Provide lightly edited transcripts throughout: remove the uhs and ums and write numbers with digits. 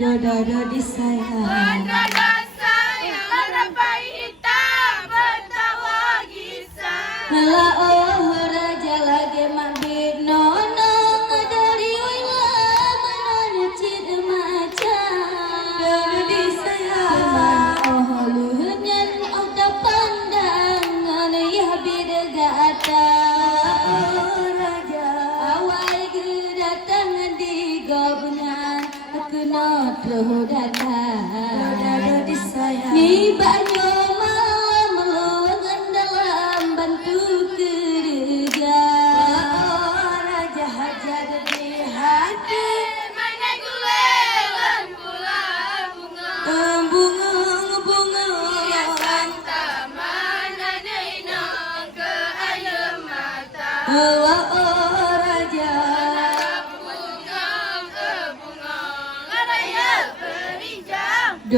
Dodo disayang. Lah oh raja lagi mabit nono dari wala mencit macan. Dodo disayang. Oh luhurnya oda pandangan ya bida gata. Raja awal datang di gobnya aku no datang. Dodo disayang. Ni banyak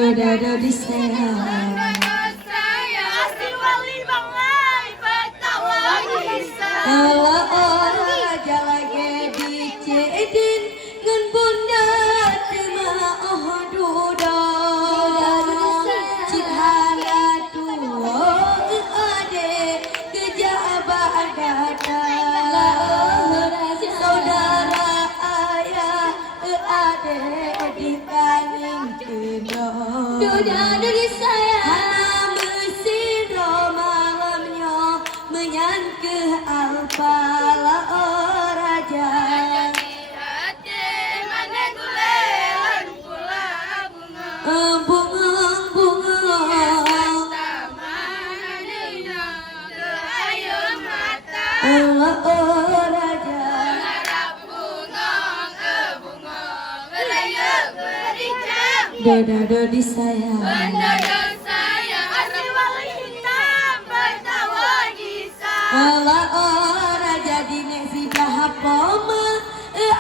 raja dodo disayang. Raja lagi dicedin ngun bunda tema oh dodo cihana tuh ade kejabat datang saudara ayah ade dikaning kena dodo disayang mesin malamnya menyangke alpala raja dodo disayang. Raja di nesi bahapom